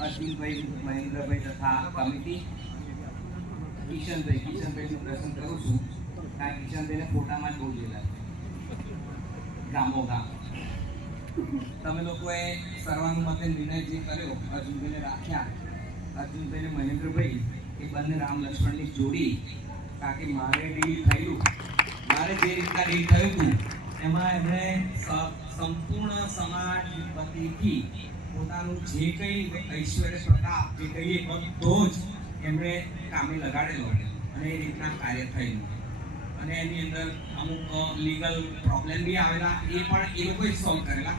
અશ્વિનભાઈ, મહેન્દ્રભાઈ તથા કમિટી, કિશનભાઈનું દર્શન કરું છું. આ કિશનભાઈને ફોટામાં જ બહુ જોયેલા છે, ગામો ગામ. તમે લોકોએ સર્વાનુમતે નિર્ણય જે કર્યો, અર્જુનભાઈને રાખ્યા, અર્જુનભાઈને મહેન્દ્રભાઈ એ બંને રામ લક્ષ્મણની જોડી. કારણ કે મારે ડીલ થયેલું, મારે જે રીતના ડીલ થયું હતું એમાં એમણે સંપૂર્ણ સમાજ વતીથી પોતાનું જે કંઈ ઐશ્વર્ય પ્રતાપ જે કહીએ બધો જ એમણે કામે લગાડેલો અને એ રીતના કાર્ય થયેલું. અને એની અંદર અમુક લીગલ પ્રોબ્લેમ બી આવેલા, એ પણ એ લોકોએ સોલ્વ કરેલા.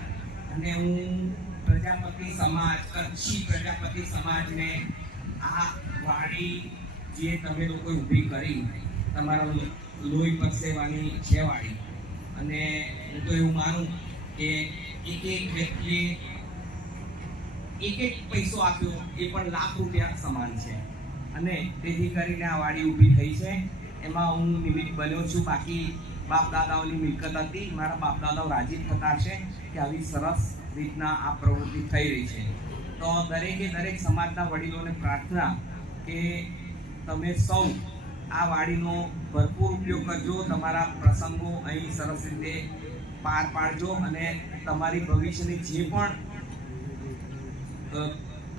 અને હું પ્રજાપતિ સમાજ, કચ્છી પ્રજાપતિ સમાજને આ વાડી જે તમે લોકોએ ઊભી કરી, તમારા લોહી પરસેવાની છે વાડી. અને હું તો એવું માનું કે એક એક વ્યક્તિએ એક એક પૈસો આપ્યો એ પણ લાખ રૂપિયા સમાન છે. અને તેથી કરીને આ વાડી ઊભી થઈ છે. એમાં હું નિમિત્ત બન્યો છું. બાકી બાપ દાદાઓની મિલકત હતી. મારા બાપ દાદાઓ રાજી થતા છે કે આવી સરસ રીતના આ પ્રવૃત્તિ થઈ રહી છે. તો દરેકે દરેક સમાજના વડીલોને પ્રાર્થના કે તમે સૌ આ વાડીનો ભરપૂર ઉપયોગ કરજો. તમારા પ્રસંગો અહીં સરસ રીતે પાર પાડજો અને તમારી ભવિષ્યની જે પણ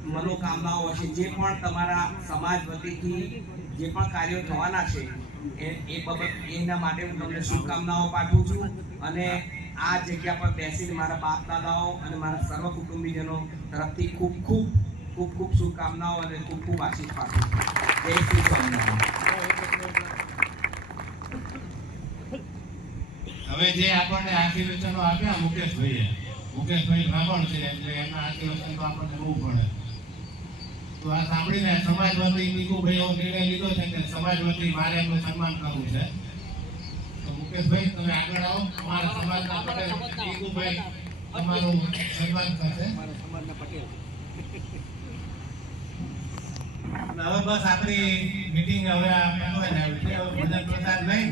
મનોકામનાઓ હશે, જે પણ તમારા સમાજ વતીથી જે પણ કાર્યો થવાના છે એ બાબત એના માટે હું તમને શુભકામનાઓ પાઠવું છું. અને આ જગ્યા પર બેસીને મારા બાપ દાદાઓ અને મારા સર્વ કુટુંબીજનો તરફથી ખૂબ ખૂબ ખૂબ ખૂબ શુભકામનાઓ અને ખૂબ ખૂબ આશીષ પાઠવું છું. જય શ્રી સ્વામિનારાયણ. હવે જે આપણને આશીર્વચનો આપ્યા મુકેશભાઈ બ્રાહ્મણ છે એટલે એમના આશીર્વચન તો આપણને બહુ પડે. તો આ સાંભળીને સમાજ વતી નીકુભાઈ એવો નિર્ણય લીધો છે કે સમાજ વતી મારે એમનું સન્માન કરવું છે. તો મુકેશભાઈ, તમે આગળ આવો. અમારા સમાજના પટેલ નીકુભાઈ તમારું સન્માન કરશે. હવે બસ આપણી મીટિંગ હવે આ પતવા જ આવી છે. હવે ભોજન પ્રસાદ લઈ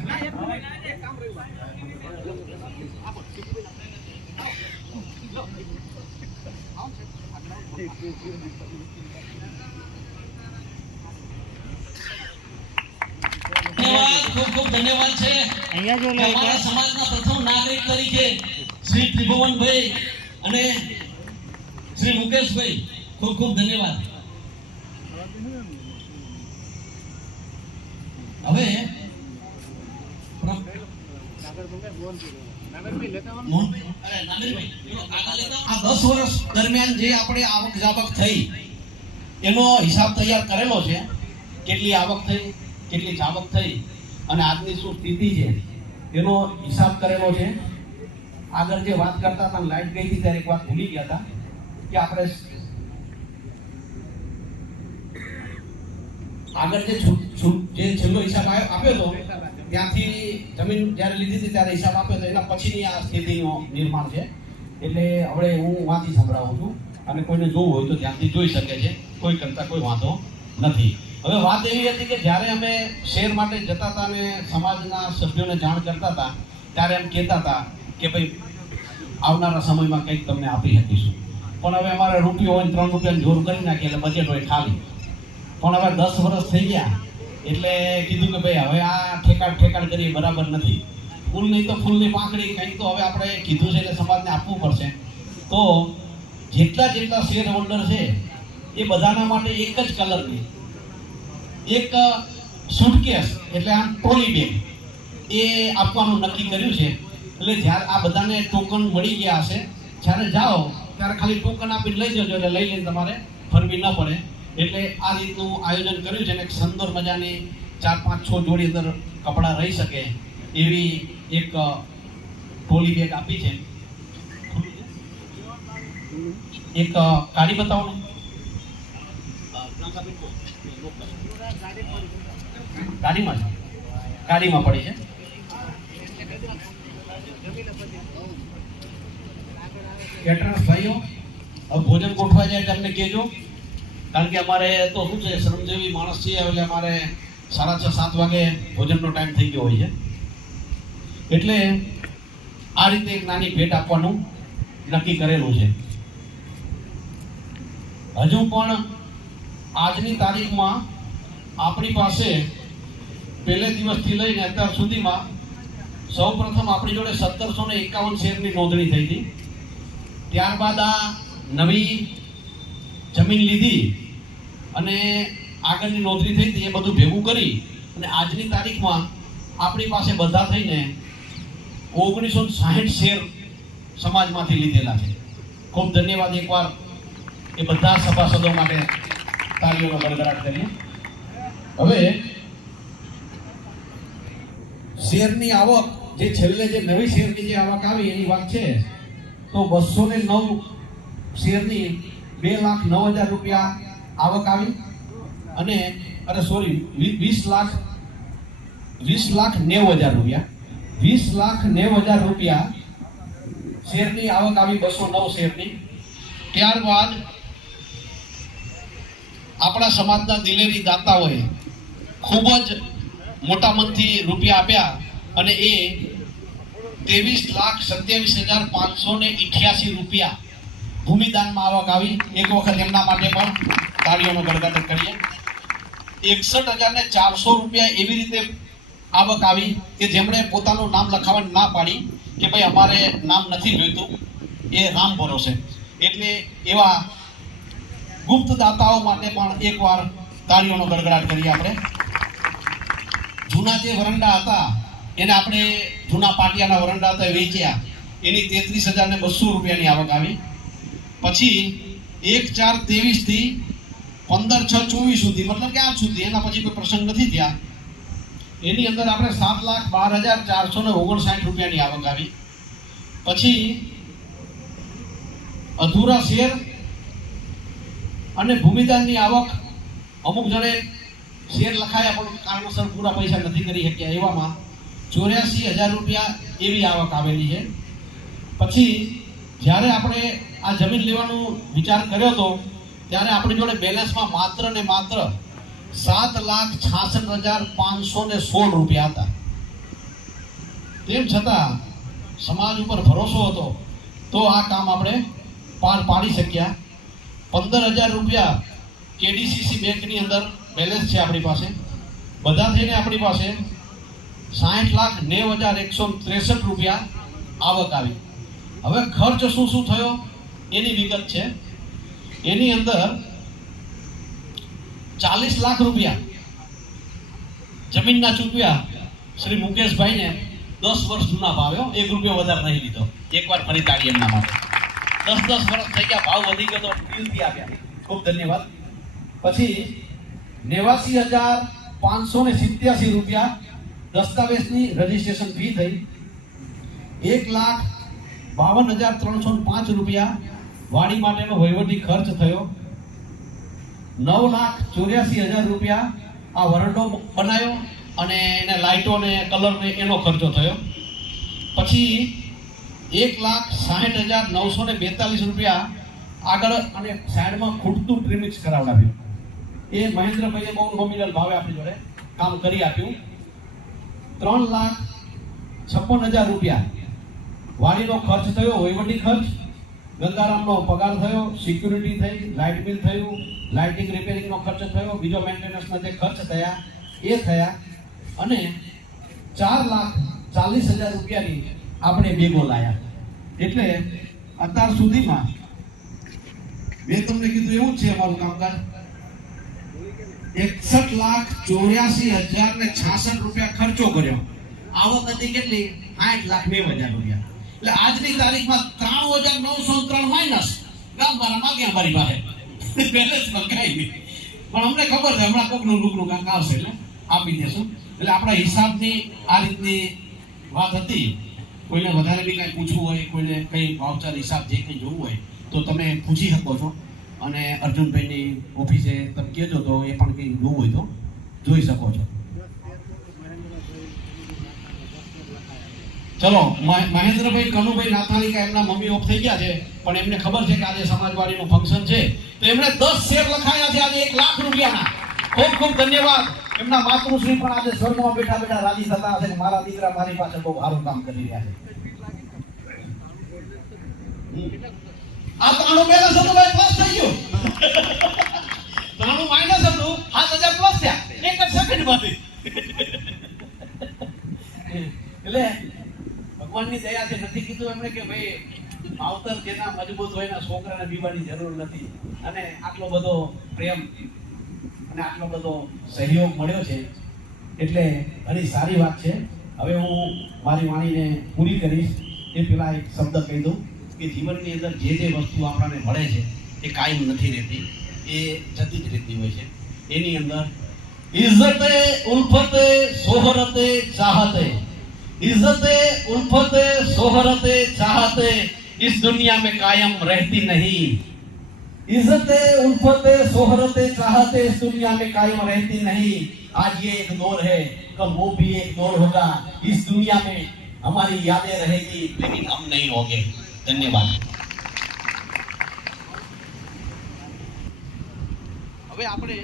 ધન્યવાદ, ખૂબ ખૂબ ધન્યવાદ છે અહીંયા જો કે લે અમારા સમાજના પ્રથમ નાગરિક તરીકે શ્રી ત્રિભુવનભાઈ અને શ્રી મુકેશભાઈ, ખૂબ ખૂબ ધન્યવાદ. હવે આ 10 વર્ષ દરમિયાન જે આપણે આવક જાવક થઈ એનો હિસાબ તૈયાર કરેલો છે. કેટલી આવક થઈ, કેટલી જાવક થઈ અને આજની શું સ્થિતિ છે એનો હિસાબ કરેલો છે. આગળ જે વાત કરતા હતા, લાઈટ ગઈ હતી ત્યારે એક વાત ભૂલી ગયા હતા કે આપણે આગળ જે છેલ્લો હિસાબ આપ્યો હતો ત્યાંથી જમીન જ્યારે લીધી હતી ત્યારે હિસાબ આપ્યો હતો એના પછીની આ સ્થિતિનું નિર્માણ છે. એટલે હવે હું વાંચી સંભળાવું છું અને કોઈને જોવું હોય તો ત્યાંથી જોઈ શકે છે. કોઈ કરતા કોઈ વાંધો નથી. હવે વાત એવી હતી કે જ્યારે અમે શેર માટે જતા હતા અને સમાજના સભ્યોને જાણ કરતા હતા ત્યારે એમ કહેતા હતા કે ભાઈ આવનારા સમયમાં કંઈક તમને આપી શકીશું. પણ હવે અમારે રૂપિયો હોય 3 રૂપિયાની જોર કરી નાખીએ એટલે બજેટ હોય ખાલી. પણ હવે 10 વર્ષ થઈ ગયા એટલે કીધું કે ભાઈ હવે આ ઠેકાડ કરી બરાબર નથી. ફૂલ નહીં તો ફૂલની પાંખડી કંઈક તો હવે આપણે કીધું છે એટલે સમાજને આપવું પડશે. તો જેટલા શેર હોલ્ડર છે એ બધાના માટે એક જ કલરની એક સુટકેસ એટલે આમ ટ્રોલી બેગ એ આપવાનું નક્કી કર્યું છે. એટલે જ્યારે આ બધાને ટોકન મળી ગયા હશે જ્યારે જાઓ ત્યારે ખાલી ટોકન આપીને લઈ જજો એટલે લઈ લઈને તમારે ફરવી ન પડે. એટલે આ રીતનું આયોજન કર્યું છે અને એક સુંદર મજાની 4, 5, 6 જોડી અંદર કપડાં રહી શકે એવી એક ટ્રોલી બેગ આપી છે. એક કાઢી બતાવો ને. ગાડીમાં પડી છે. કેટરર્સ ભાઈઓ હવે ભોજન ગોઠવા જાય એટલે અમને કહેજો, કારણ કે અમારે તો શું છે શ્રમજીવી માણસ છીએ એટલે અમારે 6:30, 7 વાગે ભોજનનો ટાઈમ થઈ ગયો હોય છે. એટલે આ રીતે એક નાની ભેટ આપવાનું નક્કી કરેલું છે. હજુ પણ આજની તારીખમાં આપણી પાસે પહેલે દિવસથી લઈને અત્યાર સુધીમાં સૌ પ્રથમ આપણી જોડે 1751 શેરની નોંધણી થઈ હતી. ત્યારબાદ આ નવી જમીન લીધી અને આગળની નોંધણી થઈ હતી એ બધું ભેગું કરી અને આજની તારીખમાં આપણી પાસે બધા થઈને 1960 શેર સમાજમાંથી લીધેલા છે. ખૂબ ધન્યવાદ એકવાર એ બધા સભાસદો માટે તાળીઓનો ગડગડાટ કરીએ. હવે શેરની આવક જે છેલ્લે જે નવી શેરની જે આવક આવી એની વાત છે તો 209 શેરની 2,09,000 રૂપિયા આવક આવી અને 20,90,000 રૂપિયા 20,90,000 રૂપિયા શેરની આવક આવી 209 શેરની. ત્યારબાદ આપણા સમાજના દિલેરી દાતાઓએ ખૂબ જ મોટા મનથી રૂપિયા આપ્યા અને એ 23,27,588 રૂપિયા ભૂમિદાનમાં આવક આવી. એક વખત એમના માટે પણ તાળીઓનો ગડગડાટ કરીએ. 61,400 રૂપિયા એવી રીતે આવક આવી કે જેમણે પોતાનું નામ લખાવવાની ના પાડી કે ભાઈ અમારે નામ નથી જોઈતું, એ રામ ભરોસે. એટલે એવા ગુપ્ત દાતાઓ માટે પણ એકવાર તાળીઓનો ગડગડાટ કરીએ. આપણે જૂના જે વરંડા હતા એને આપણે જૂના પાટિયાના વરંડા હતા વેચ્યા, એની 33,200 રૂપિયાની આવક આવી. પછી 1/4/23 થી 15/6/24 સુધી મતલબ કે આજ સુધી, એના પછી કોઈ પ્રસંગ નથી થયા, એની અંદર આપણે 7,12,459 રૂપિયાની આવક આવી. પછી અધૂરા શેર અને ભૂમિદાનની આવક, અમુક જણે શેર લખાયા પણ કારણોસર પૂરા પૈસા નથી કરી શક્યા, એવામાં 84,000 રૂપિયા એવી આવક આવેલી છે. પછી જ્યારે આપણે આ જમીન લેવાનો વિચાર કર્યો હતો ત્યારે આપણી જોડે બેલેન્સમાં માત્ર ને માત્ર 7,66,516 રૂપિયા હતા. તેમ છતાં સમાજ ઉપર ભરોસો હતો તો આ કામ આપણે પાર પાડી શક્યા. 15,000 રૂપિયા કેડીસીસી બેંકની અંદર બેલેન્સ છે આપણી પાસે. બધા થઈને આપણી પાસે 60,90,163 રૂપિયા આવક આવી. હવે ખર્ચ શું શું થયો એની વિગત છે. એની અંદર 40 લાખ રૂપિયા જમીનના ચૂકવ્યા શ્રી મુકેશભાઈને 10 વર્ષ જૂના ભાવ્યો, 1 રૂપિયો વધારે નહીં લીધો. એકવાર ફરી તાળી એમના માટે. 10 વર્ષ થઈ ગયા, ભાવ વધી ગયો તો દિલથી આપ્યા. ખૂબ ધન્યવાદ. પછી 89,587 રૂપિયા દસ્તાવેજની રજીસ્ટ્રેશન ફી થઈ. 1,52,305 રૂપિયા વાડી માટેનો વહીવટી ખર્ચ થયો. 9,84,000 રૂપિયા આ વરંડો બનાવ્યો અને એને લાઇટો ને કલર ને એનો ખર્ચો થયો. પછી 1,60,942 રૂપિયા આગળ અને સાઈડમાં ખૂટતું ટ્રીમિક્સ કરાવડાવ્યું. એ મહેન્દ્રભાઈએ બહુ નોમિનલ ભાવે આપણી જોડે કામ કરી આપ્યું. 3,56,000 રૂપિયા વાડીનો ખર્ચ થયો, વહીવટી ખર્ચ. ગંગારામનો પગાર થયો, સિક્યુરિટી થઈ, લાઇટ બિલ થયું, લાઇટિંગ રિપેરિંગનો ખર્ચ થયો, બીજો મેન્ટેનન્સના જે ખર્ચ થયા એ થયા. અને 4,40,000 રૂપિયાની આપણે બેગો લાયા. એટલે અત્યાર સુધીમાં મેં તમને કીધું એવું જ છે અમારું કામકાજ. 61,84,066 રૂપિયા ખર્ચો કર્યો. આવક હતી કેટલી? 60,02,000 રૂપિયા. એટલે આજની તારીખમાં 93,903 માઇનસ ગામવાળા માગ્યા મારી પાસે બેલેન્સમાં કાંઈ નહીં. પણ અમને ખબર છે હમણાં કોકનું લુકનું કાંક આવશે એટલે આપી દેશું. એટલે આપણા હિસાબની આ રીતની વાત હતી. કોઈને વધારે બી કાંઈ પૂછવું હોય, કોઈને કંઈ વાઉચર હિસાબ જે કંઈ જોવું હોય તો તમે પૂછી શકો છો. અને અર્જુનભાઈની ઓફિસે તમે કહેજો તો એ પણ કંઈ જોવું હોય તો જોઈ શકો છો. ચલો, મહેન્દ્રભાઈ કનુભાઈ નાથાણીકા એમના મમ્મી ઓફ થઈ ગયા છે, પણ એમને ખબર છે કે આજે સમાજવાડીનું ફંક્શન છે તો એમણે 10 શેર લખાયા છે આજે 1 લાખ રૂપિયાના. ખૂબ ખૂબ ધન્યવાદ. એમના માતૃશ્રી પણ આજે સ્વર્ગમાં બેઠા બેઠા રાજી થતા હશે કે મારા દીકરા મારી પાસે બહુ સારું કામ કરી રહ્યા છે. આ 93 બેલેન્સ હતું ભાઈ, પ્લસ થઈ ગયું. 93 માઇનસ હતું, 7,000 પ્લસ થયા એક જ સેકન્ડમાંથી. એટલે ભગવાનની દયા છે. નથી કીધું એમણે કે ભાઈ માવતર જેના મજબૂત હોય એના છોકરાને બીવાની જરૂર નથી. અને આટલો બધો પ્રેમ અને આટલો બધો સહયોગ મળ્યો છે એટલે ઘણી સારી વાત છે. હવે હું મારી વાણીને પૂરી કરીશ એ પહેલાં એક શબ્દ કહી દઉં કે જીવનની અંદર જે વસ્તુ આપણને મળે છે એ કાયમ નથી રહેતી, એ જતી જ રહેતી હોય છે. એની અંદર ઇઝ્ઝતે ઉલ્ફતે સોહરતે ચાહતે, इज्जते उल्फते सोहरते चाहते इस दुनिया में कायम रहती नहीं. इज्जते उल्फते सोहरते चाहते इस दुनिया में कायम रहती नहीं. आज ये एक दौर है, कल वो भी एक दौर होगा. इस दुनिया में हमारी यादें रहेगी लेकिन हम नहीं होंगे. धन्यवाद. હવે આપણે